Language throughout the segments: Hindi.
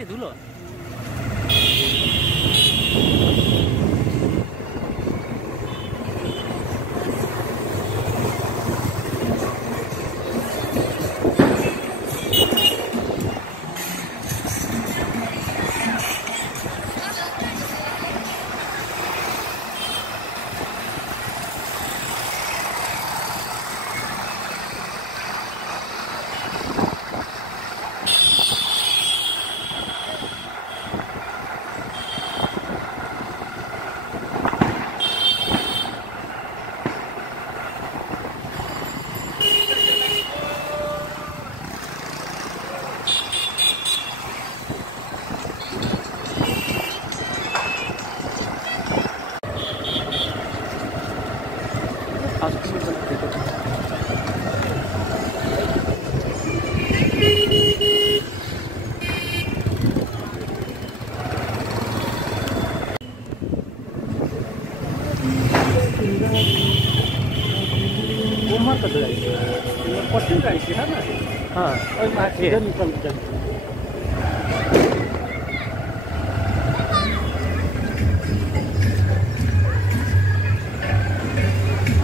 रहेछ धुलो।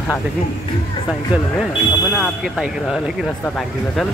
हाँ देखिए साइकिल है अब ना आपके ताइक रहा लेकिन रास्ता ताक दिला चल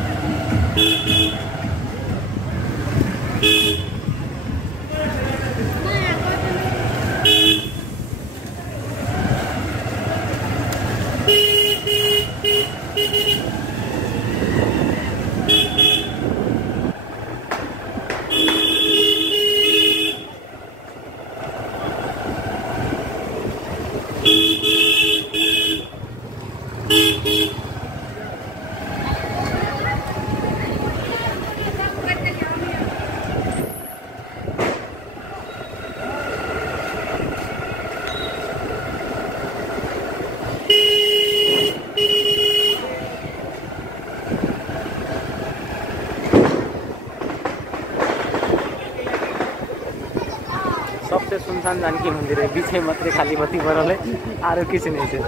सबसे सुनसान जानकी मंदिर है पीछे मात्र खाली बत्ती बरल है आरो किसी नहीं थे।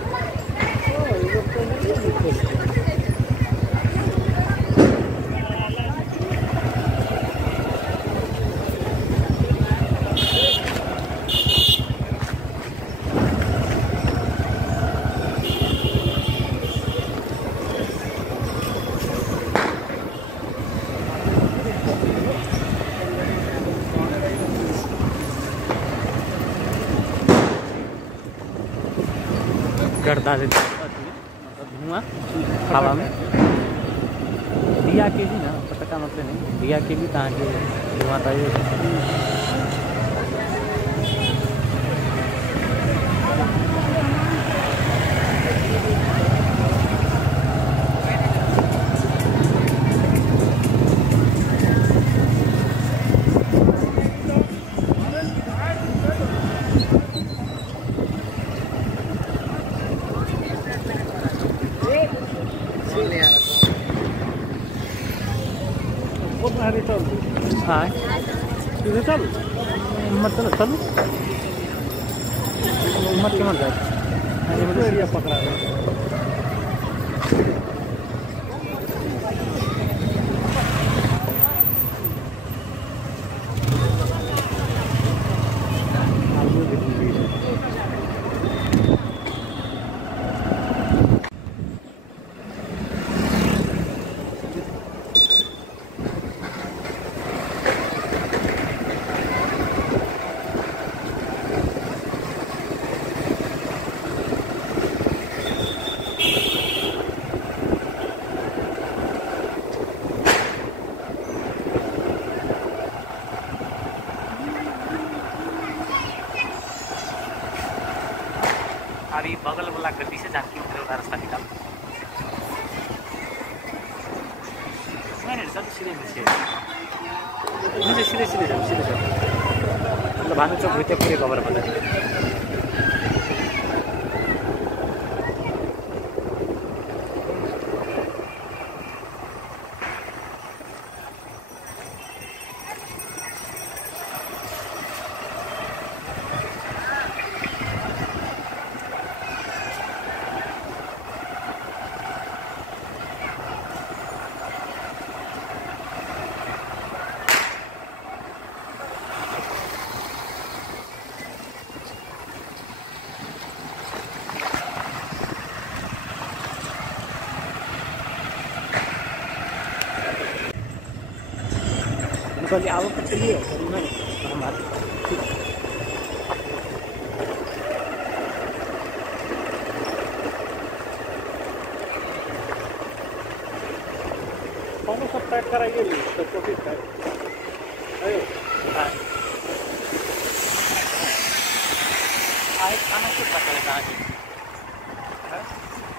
गर्दा से मतलब धुआं हवा में दिया के भी ना पता का मतलब नहीं दिया के भी कहाँ के धुआं था ये हाँ इधर चल मत चलो चलो मत के मत जाए अरे मुझे पकड़ा अभी बगल वाला गली से जानकी मंदिर वाला रास्ता निकाल नहीं सब सीधे मुझे सीधे सीधे जाओ मतलब भानु चौक होते पूरे कवर बता कहलिए आओ तो चलिए नहीं हम आते कौन सा पैक कराइए छोटी पैक आए खाना कुछ पता है कहाँ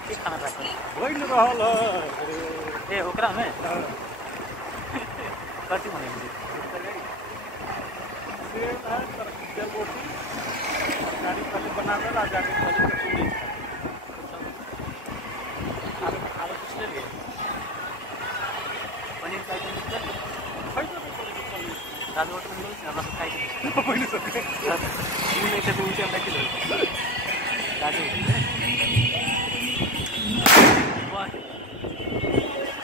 की खाना पैक कर वही रहल ए ओकरा में कथी बनेंगे रोटी गाड़ी पहले बना देना जाके पहले पूरी आलू कुछ ले लिए पनीर का आइटम कर दाल रोटी में लोग हम खाई पहले सब नहीं थे तो ऊँचे हम लेके चले दाल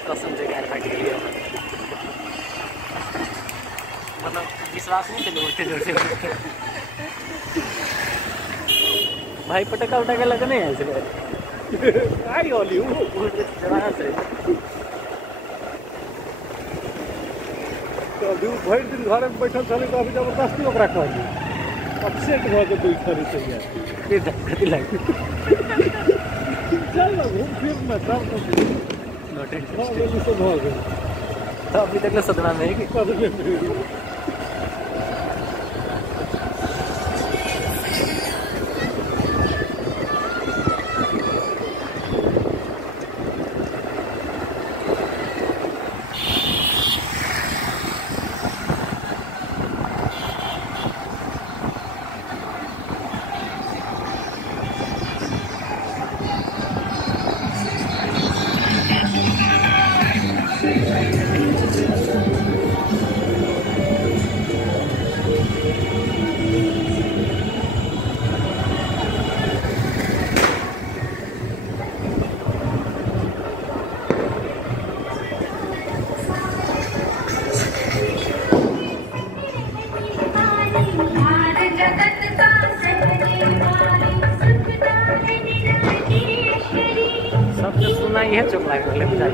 कसम से गैर फट गई मतलब विश्वास नहीं चले उठे जोर से भाई पटाखा उठाके लगने हैं ऐसे आई होली जमाना से तो अभी भरि दिन घर में बैठल चले तो अभी जबरदस्ती ओकरा कहली अपसेट भऽ के तू खरी चाहिए ये धक्का लगे चल ना घूम फिर में सब कुछ नॉट गेली से भऽ गेल तो अभी तक सदमा में है कि कब में सबसे सुना ही है चुप लागे बोले